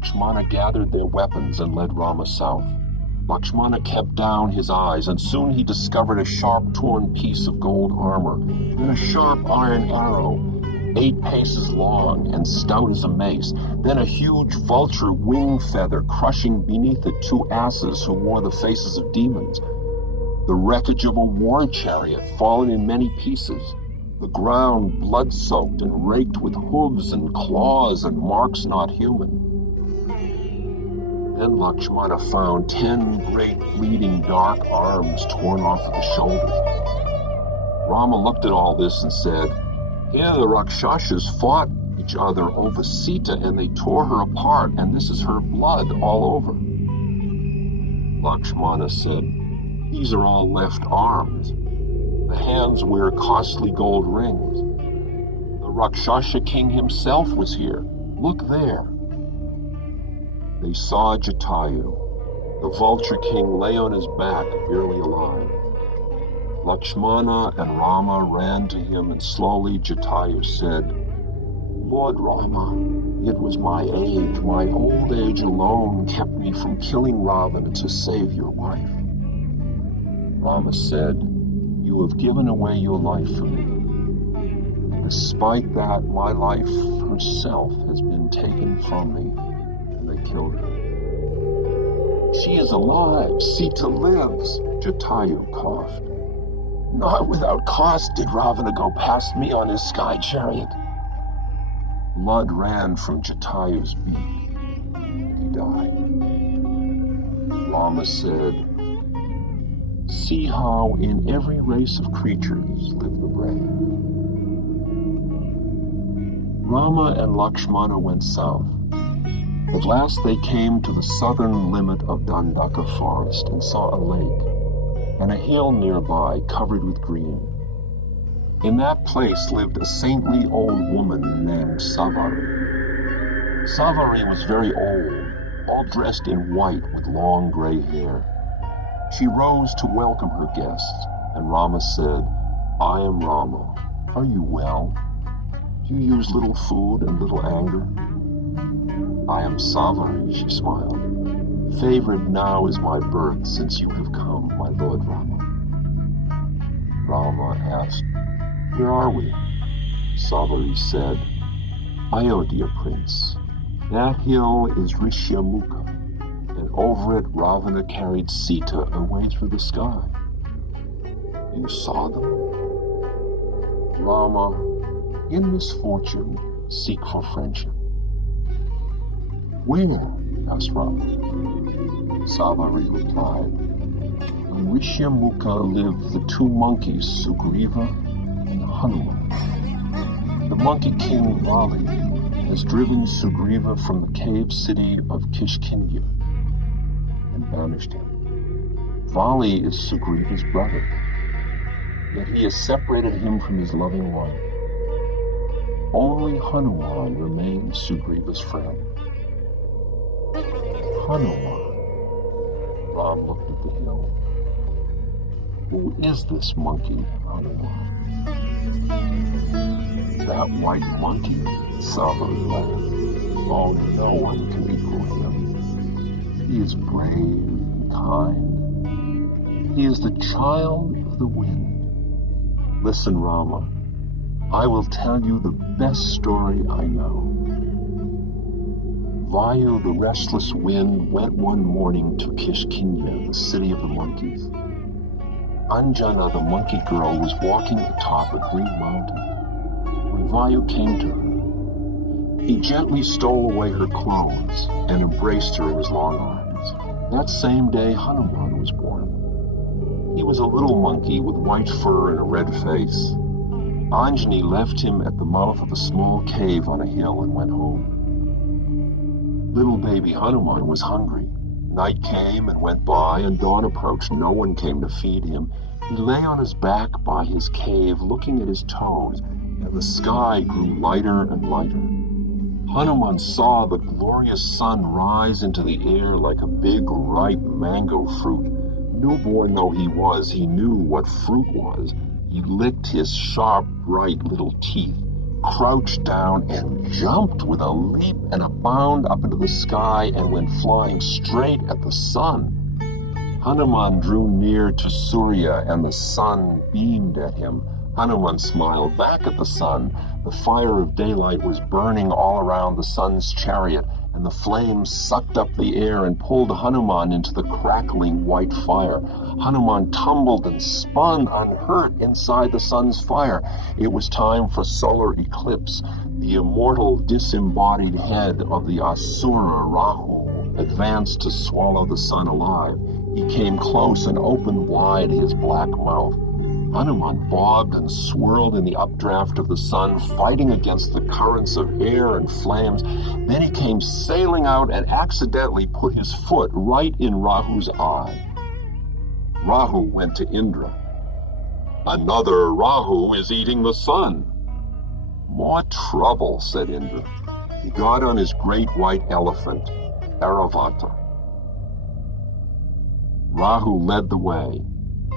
Lakshmana gathered their weapons and led Rama south. Lakshmana kept down his eyes, and soon he discovered a sharp torn piece of gold armor, then a sharp iron arrow, 8 paces long and stout as a mace, then a huge vulture wing feather crushing beneath it 2 asses who wore the faces of demons, the wreckage of a war chariot fallen in many pieces, the ground blood-soaked and raked with hooves and claws and marks not human. Then Lakshmana found 10 great bleeding dark arms torn off at the shoulders. Rama looked at all this and said, "Here the Rakshasas fought each other over Sita and they tore her apart, and this is her blood all over." Lakshmana said, "These are all left arms. The hands wear costly gold rings. The Rakshasa king himself was here. Look there." They saw Jatayu. The vulture king lay on his back, barely alive. Lakshmana and Rama ran to him, and slowly Jatayu said, "Lord Rama, it was my age, my old age alone kept me from killing Ravana to save your wife." Rama said, "You have given away your life for me. Despite that, my life herself has been taken from me." They killed her. "She is alive. Sita lives," Jatayu coughed. "Not without cost did Ravana go past me on his sky chariot." Blood ran from Jatayu's beak, and he died. Rama said, "See how in every race of creatures live the brave." Rama and Lakshmana went south. At last they came to the southern limit of Dandaka forest and saw a lake and a hill nearby covered with green. In that place lived a saintly old woman named Savari. Savari was very old, all dressed in white with long gray hair. She rose to welcome her guests, and Rama said, "I am Rama. Are you well? Do you use little food and little anger?" "I am Savari," she smiled. "Favored now is my birth since you have come, my Lord Rama." Rama asked, "Where are we?" Savari said, "Ayodhya, Prince. That hill is Rishyamukha, and over it Ravana carried Sita away through the sky." "You saw them?" "Rama, in misfortune, seek for friendship." "Where?" asked Rama. Savari replied, "In Rishyamukha live the 2 monkeys, Sugriva and Hanuman. The monkey king Vali has driven Sugriva from the cave city of Kishkindya and banished him. Vali is Sugriva's brother, yet he has separated him from his loving wife. Only Hanuman remains Sugriva's friend." "Hanuman?" Ram looked at the hill. "Who is this monkey, Hanuman?" "That white monkey?" Savari laughed. "Oh, no one can equal him. He is brave and kind. He is the child of the wind. Listen, Rama, I will tell you the best story I know. Vayu, the restless wind, went one morning to Kishkinya, the city of the monkeys. Anjana, the monkey girl, was walking atop a green mountain when Vayu came to her. He gently stole away her clothes and embraced her in his long arms. That same day, Hanuman was born. He was a little monkey with white fur and a red face. Anjani left him at the mouth of a small cave on a hill and went home. Little baby Hanuman was hungry. Night came and went by, and dawn approached. No one came to feed him. He lay on his back by his cave, looking at his toes, and the sky grew lighter and lighter. Hanuman saw the glorious sun rise into the air like a big, ripe mango fruit. Newborn though he was, he knew what fruit was. He licked his sharp, bright little teeth. crouched down and jumped with a leap and a bound up into the sky and went flying straight at the sun. Hanuman drew near to Surya, and the sun beamed at him. Hanuman smiled back at the sun. The fire of daylight was burning all around the sun's chariot, and the flames sucked up the air and pulled Hanuman into the crackling white fire. Hanuman tumbled and spun unhurt inside the sun's fire. It was time for solar eclipse. The immortal disembodied head of the Asura Rahu advanced to swallow the sun alive. He came close and opened wide his black mouth. Hanuman bobbed and swirled in the updraft of the sun, fighting against the currents of air and flames. Then he came sailing out and accidentally put his foot right in Rahu's eye. Rahu went to Indra. "Another Rahu is eating the sun." "More trouble," said Indra. He got on his great white elephant, Airavata. Rahu led the way.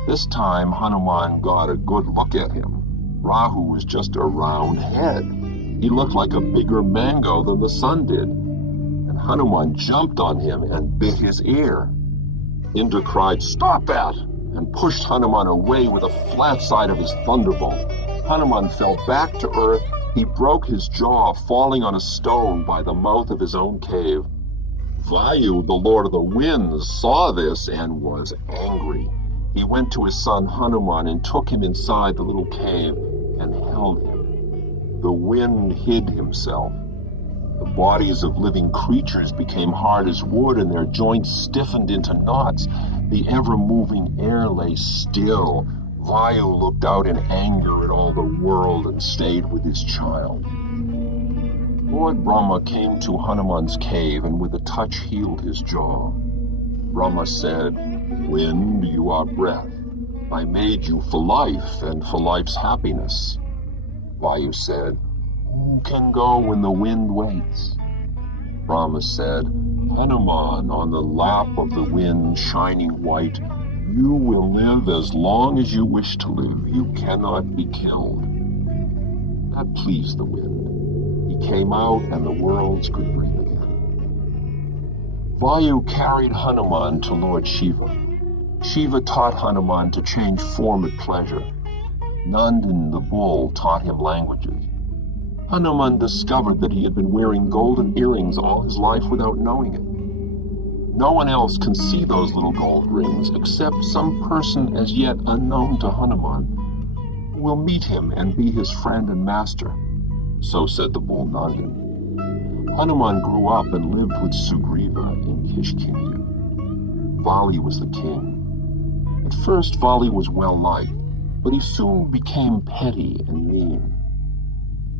This time Hanuman got a good look at him. Rahu was just a round head. He looked like a bigger mango than the sun did. And Hanuman jumped on him and bit his ear. Indra cried, "Stop that!" and pushed Hanuman away with the flat side of his thunderbolt. Hanuman fell back to earth. He broke his jaw, falling on a stone by the mouth of his own cave. Vayu, the lord of the winds, saw this and was angry. He went to his son Hanuman and took him inside the little cave and held him. The wind hid himself. The bodies of living creatures became hard as wood, and their joints stiffened into knots. The ever-moving air lay still. Vayu looked out in anger at all the world and stayed with his child. Lord Brahma came to Hanuman's cave and with a touch healed his jaw. Brahma said, "Wind, you are breath. I made you for life and for life's happiness." Vayu said, "Who can go when the wind waits?" Brahma said, "Hanuman, on the lap of the wind shining white, you will live as long as you wish to live. You cannot be killed." That pleased the wind. He came out and the worlds could breathe again. Vayu carried Hanuman to Lord Shiva. Shiva taught Hanuman to change form at pleasure. Nandan the bull taught him languages. Hanuman discovered that he had been wearing golden earrings all his life without knowing it. No one else can see those little gold rings except some person as yet unknown to Hanuman, who will meet him and be his friend and master. So said the bull Nandan. Hanuman grew up and lived with Sugriva in Kishkindia. Vali was the king. At first Vali was well-liked, but he soon became petty and mean.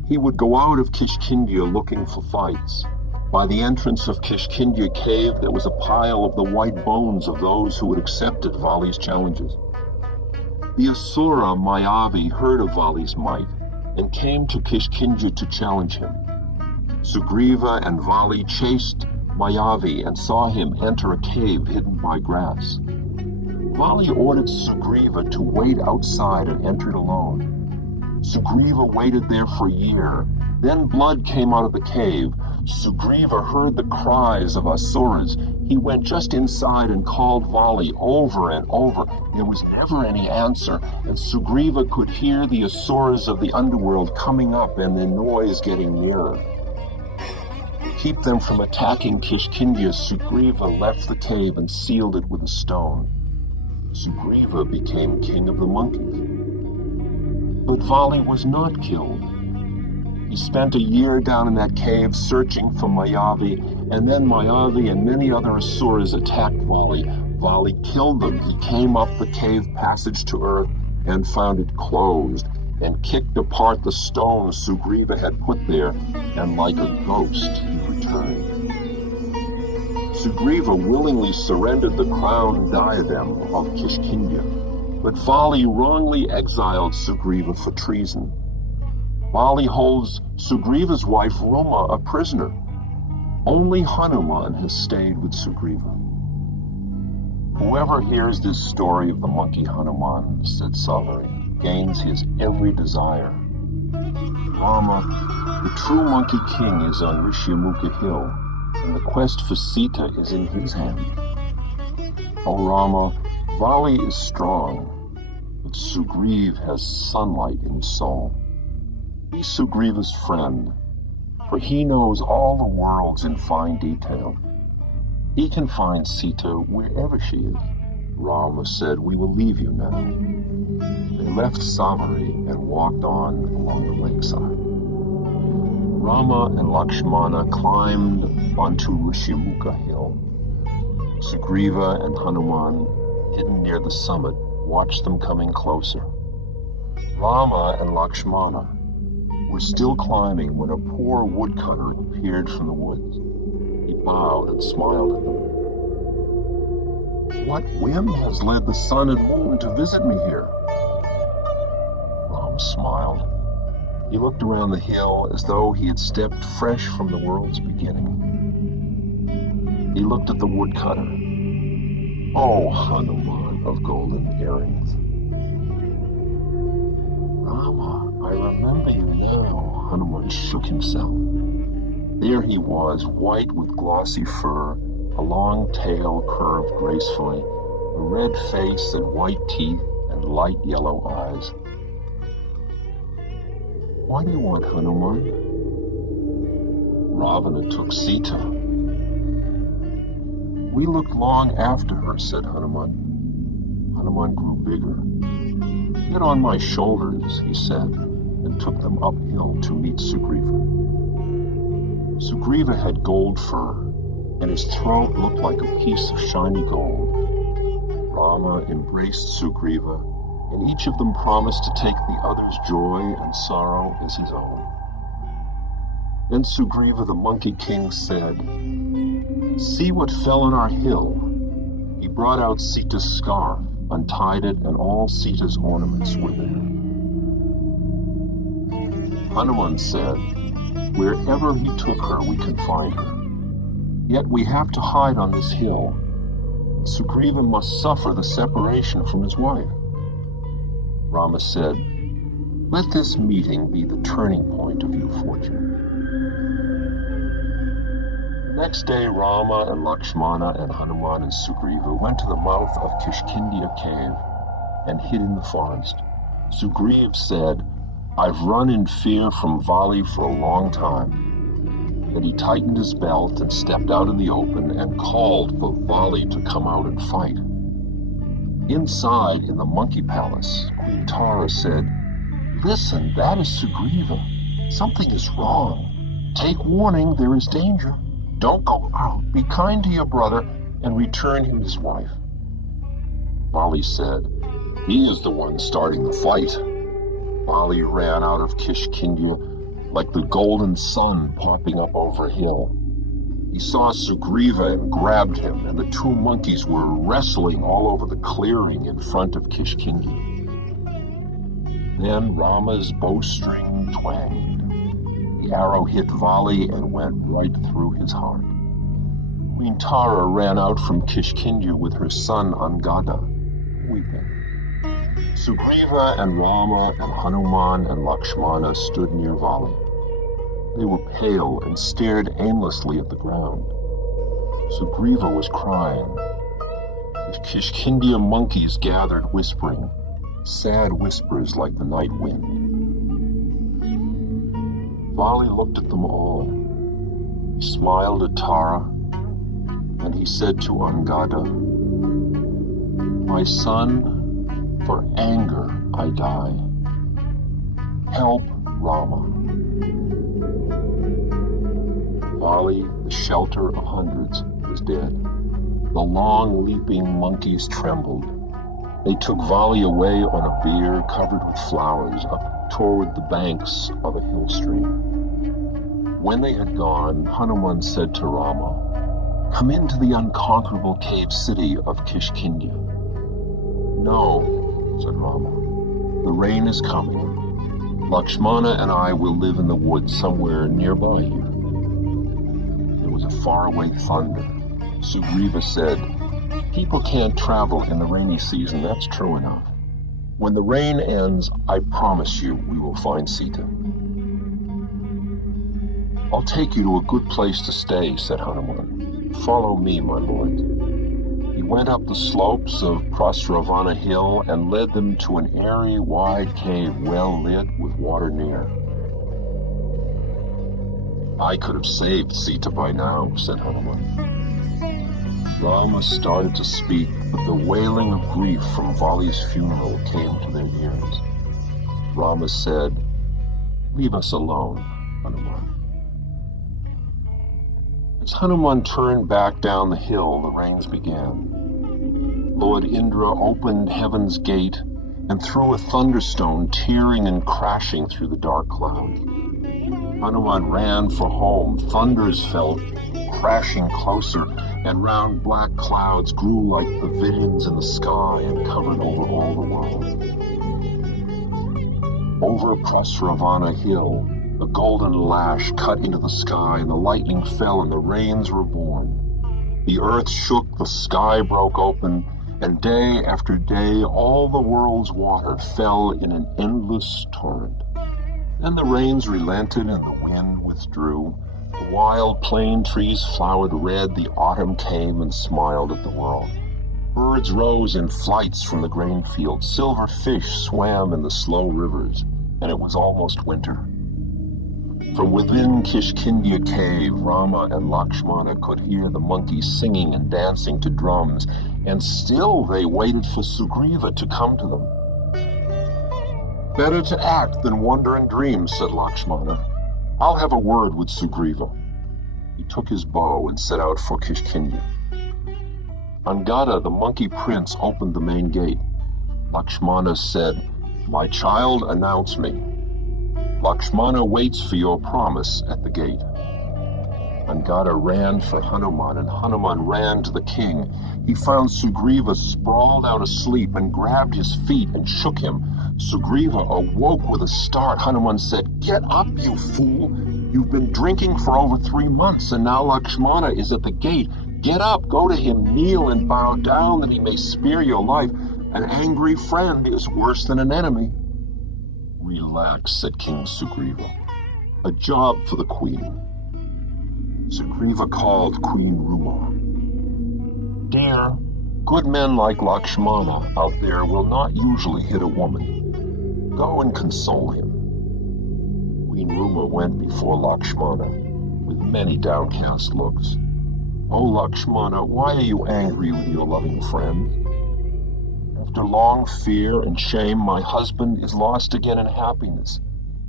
He would go out of Kishkindia looking for fights. By the entrance of Kishkindia cave there was a pile of the white bones of those who had accepted Vali's challenges. The Asura Mayavi heard of Vali's might and came to Kishkindia to challenge him. Sugriva and Vali chased Mayavi and saw him enter a cave hidden by grass. Vali ordered Sugriva to wait outside and entered alone. Sugriva waited there for a year. Then blood came out of the cave. Sugriva heard the cries of Asuras. He went just inside and called Vali over and over. There was never any answer, and Sugriva could hear the Asuras of the underworld coming up and their noise getting nearer. To keep them from attacking Kishkindia, Sugriva left the cave and sealed it with a stone. Sugriva became king of the monkeys. But Vali was not killed. He spent a year down in that cave searching for Mayavi, and then Mayavi and many other Asuras attacked Vali. Vali killed them. He came up the cave passage to earth and found it closed, and kicked apart the stones Sugriva had put there, and like a ghost he returned. Sugriva willingly surrendered the crown diadem of Kishkindia, but Vali wrongly exiled Sugriva for treason. Vali holds Sugriva's wife Rama a prisoner. Only Hanuman has stayed with Sugriva. "Whoever hears this story of the monkey Hanuman," said Savary, "gains his every desire. Rama, the true Monkey King is on Rishimuka Hill, and the quest for Sita is in his hand. O Rama, Vali is strong, but Sugriv has sunlight in his soul. Be Sugriva's friend, for he knows all the worlds in fine detail. He can find Sita wherever she is. Rama said, "We will leave you now." They left Savari and walked on along the lakeside. Rama and Lakshmana climbed onto Rishimuka Hill. Sugriva and Hanuman, hidden near the summit, watched them coming closer. Rama and Lakshmana were still climbing when a poor woodcutter appeared from the woods. He bowed and smiled at them. "What whim has led the sun and moon to visit me here?" Ram smiled. He looked around the hill as though he had stepped fresh from the world's beginning. He looked at the woodcutter. "Oh, Hanuman of golden earrings." "Rama, I remember you now." Hanuman shook himself. There he was, white with glossy fur, a long tail curved gracefully, a red face and white teeth and light yellow eyes. "Why do you want Hanuman?" "Ravana took Sita." "We looked long after her," said Hanuman. Hanuman grew bigger. "Get on my shoulders," he said, and took them uphill to meet Sugriva. Sugriva had gold fur, and his throat looked like a piece of shiny gold. Rama embraced Sugriva, and each of them promised to take the other's joy and sorrow as his own. Then Sugriva the Monkey King said, "See what fell on our hill." He brought out Sita's scarf, untied it, and all Sita's ornaments were there. Hanuman said, "Wherever he took her, we can find her. Yet we have to hide on this hill. Sugriva must suffer the separation from his wife." Rama said, "Let this meeting be the turning point of your fortune." Next day, Rama and Lakshmana and Hanuman and Sugriva went to the mouth of Kishkindia cave and hid in the forest. Sugriva said, "I've run in fear from Vali for a long time." Then he tightened his belt and stepped out in the open and called for Vali to come out and fight. Inside, in the monkey palace, Queen Tara said, "Listen, that is Sugriva. Something is wrong. Take warning, there is danger. Don't go out. Be kind to your brother and return him his wife." Vali said, "He is the one starting the fight." Vali ran out of Kishkindia like the golden sun popping up over a hill. He saw Sugriva and grabbed him, and the two monkeys were wrestling all over the clearing in front of Kishkindia. Then Rama's bowstring twanged. The arrow hit Vali and went right through his heart. Queen Tara ran out from Kishkindia with her son Angada, weeping. Sugriva and Rama and Hanuman and Lakshmana stood near Vali. They were pale and stared aimlessly at the ground. Sugriva was crying. The Kishkindia monkeys gathered whispering, sad whispers like the night wind. Vali looked at them all. He smiled at Tara, and he said to Angada, "My son, for anger I die. Help Rama." Vali, the shelter of hundreds, was dead. The long leaping monkeys trembled. They took Vali away on a bier covered with flowers up toward the banks of a hill stream. When they had gone, Hanuman said to Rama, "Come into the unconquerable cave city of Kishkindia." "No," said Rama. "The rain is coming. Lakshmana and I will live in the woods somewhere nearby here." There was a faraway thunder. Sugriva said, "People can't travel in the rainy season, that's true enough. When the rain ends, I promise you we will find Sita." "I'll take you to a good place to stay," said Hanuman. "Follow me, my lord." He went up the slopes of Ravana hill and led them to an airy, wide cave well lit with water near. "I could have saved Sita by now," said Hanuman. Rama started to speak, but the wailing of grief from Vali's funeral came to their ears. Rama said, "Leave us alone, Hanuman." As Hanuman turned back down the hill, the rains began. Lord Indra opened heaven's gate and threw a thunderstone tearing and crashing through the dark clouds. Hanuman ran for home. Thunders fell, crashing closer, and round black clouds grew like pavilions in the sky and covered over all the world. Over Ravana hill, a golden lash cut into the sky, and the lightning fell and the rains were born. The earth shook, the sky broke open, and day after day all the world's water fell in an endless torrent. Then the rains relented and the wind withdrew. The wild plane trees flowered red, the autumn came and smiled at the world. Birds rose in flights from the grain fields, silver fish swam in the slow rivers, and it was almost winter. From within Kishkindia cave, Rama and Lakshmana could hear the monkeys singing and dancing to drums, and still they waited for Sugriva to come to them. "Better to act than wonder and dream," said Lakshmana. "I'll have a word with Sugriva." He took his bow and set out for Kishkindia. Angada, the monkey prince, opened the main gate. Lakshmana said, "My child, announce me." "Lakshmana waits for your promise at the gate." Angada ran for Hanuman, and Hanuman ran to the king. He found Sugriva sprawled out asleep and grabbed his feet and shook him. Sugriva awoke with a start. Hanuman said, "Get up, you fool! You've been drinking for over 3 months, and now Lakshmana is at the gate. Get up, go to him, kneel and bow down that he may spare your life. An angry friend is worse than an enemy." "Relax," said King Sugriva. "A job for the queen." Sugriva called Queen Ruma. "Dear, good men like Lakshmana out there will not usually hit a woman. Go and console him." Queen Ruma went before Lakshmana with many downcast looks. "Oh, Lakshmana, why are you angry with your loving friend? After long fear and shame, my husband is lost again in happiness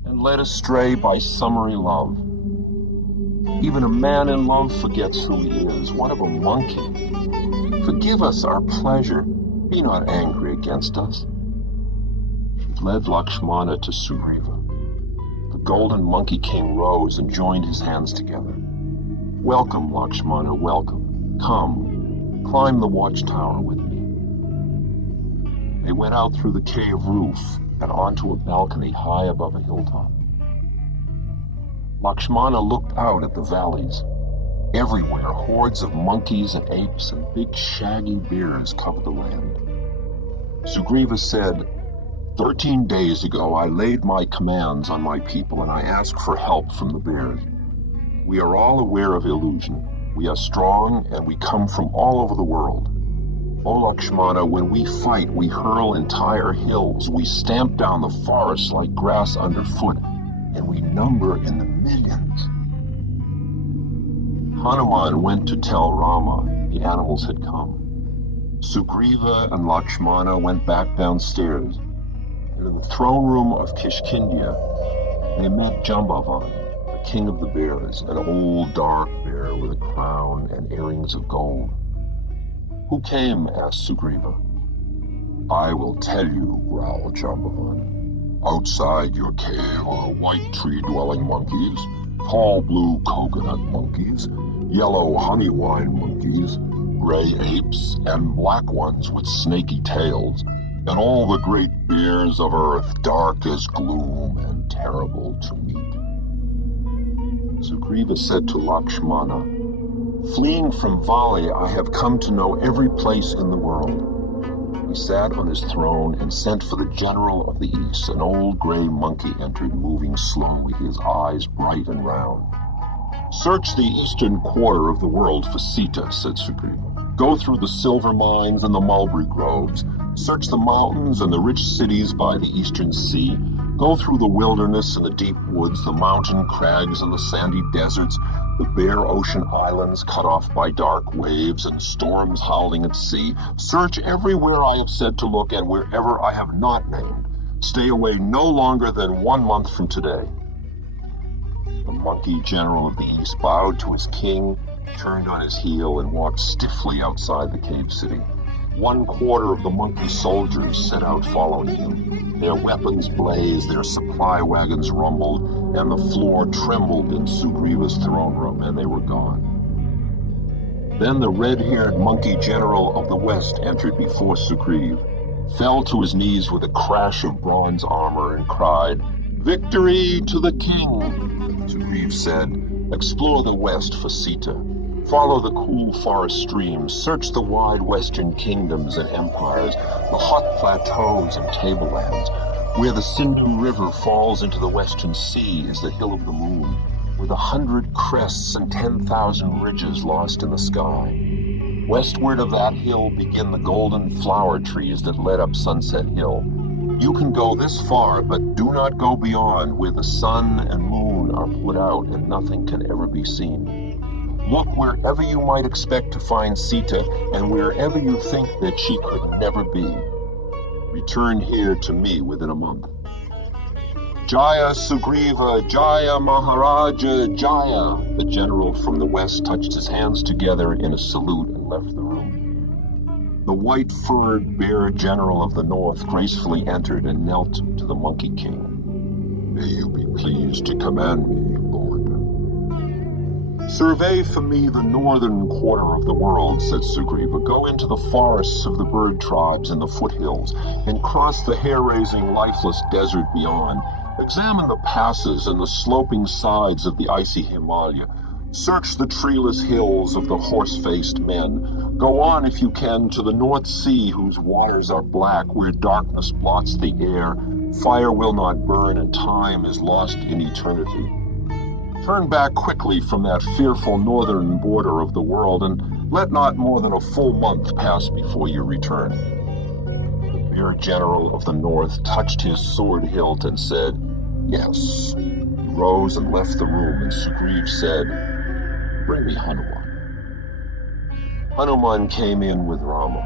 and led astray by summary love. Even a man in love forgets who he is. What of a monkey? Forgive us our pleasure. Be not angry against us." She led Lakshmana to Sugriva. The golden monkey king rose and joined his hands together. "Welcome, Lakshmana, welcome. Come, climb the watchtower with me." They went out through the cave roof and onto a balcony high above a hilltop. Lakshmana looked out at the valleys. Everywhere, hordes of monkeys and apes and big shaggy bears covered the land. Sugriva said, 13 days ago I laid my commands on my people and I asked for help from the bears. We are all aware of illusion. We are strong and we come from all over the world. O Lakshmana, when we fight, we hurl entire hills. We stamp down the forest like grass underfoot, and we number in the millions. Hanuman went to tell Rama the animals had come. Sugriva and Lakshmana went back downstairs. And in the throne room of Kishkindia, they met Jambavan, the king of the bears, an old dark bear with a crown and earrings of gold. "Who came?" asked Sugriva. "I will tell you," growled Jambavan. "Outside your cave are white tree-dwelling monkeys, tall blue coconut monkeys, yellow honeywine monkeys, gray apes, and black ones with snaky tails, and all the great bears of earth, dark as gloom and terrible to meet." Sugriva said to Lakshmana, "Fleeing from Vali, I have come to know every place in the world." He sat on his throne and sent for the general of the east. An old gray monkey entered, moving slowly, his eyes bright and round. Search the eastern quarter of the world for Sita, said Sugriva. Go through the silver mines and the mulberry groves. Search the mountains and the rich cities by the eastern sea. Go through the wilderness and the deep woods, the mountain crags and the sandy deserts, the bare ocean islands cut off by dark waves and storms howling at sea. Search everywhere I have said to look and wherever I have not named. Stay away no longer than 1 month from today. The monkey general of the east bowed to his king, turned on his heel, and walked stiffly outside the cave city. 1/4 of the monkey soldiers set out following him. Their weapons blazed, their supply wagons rumbled, and the floor trembled in Sugriva's throne room, and they were gone. Then the red-haired monkey general of the west entered before Sugriva, fell to his knees with a crash of bronze armor, and cried, "Victory to the king!" Sugriva said, "Explore the west for Sita. Follow the cool forest streams, search the wide western kingdoms and empires, the hot plateaus and tablelands. Where the Sindhu River falls into the western sea is the Hill of the Moon, with 100 crests and 10,000 ridges lost in the sky. Westward of that hill begin the golden flower trees that led up Sunset Hill. You can go this far, but do not go beyond, where the sun and moon are put out and nothing can ever be seen. Look wherever you might expect to find Sita, and wherever you think that she could never be. Return here to me within a month." "Jaya Sugriva, Jaya Maharaja, Jaya!" The general from the west touched his hands together in a salute and left the room. The white-furred bear general of the north gracefully entered and knelt to the monkey king. "May you be pleased to command me, Lord." "Survey for me the northern quarter of the world," said Sugriva. "Go into the forests of the bird tribes and the foothills, and cross the hair-raising, lifeless desert beyond. Examine the passes and the sloping sides of the icy Himalaya. Search the treeless hills of the horse-faced men. Go on, if you can, to the North Sea, whose waters are black, where darkness blots the air, fire will not burn, and time is lost in eternity. Turn back quickly from that fearful northern border of the world, and let not more than a full month pass before you return." The bear general of the north touched his sword hilt and said, "Yes." He rose and left the room, and Sugriva said, "Bring me Hanuman." Hanuman came in with Rama,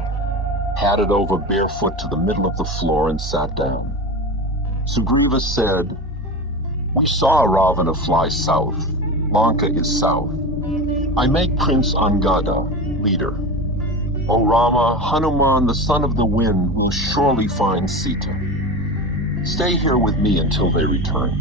padded over barefoot to the middle of the floor, and sat down. Sugriva said, "We saw Ravana fly south. Lanka is south. I make Prince Angada leader. O Rama, Hanuman, the son of the wind, will surely find Sita. Stay here with me until they return."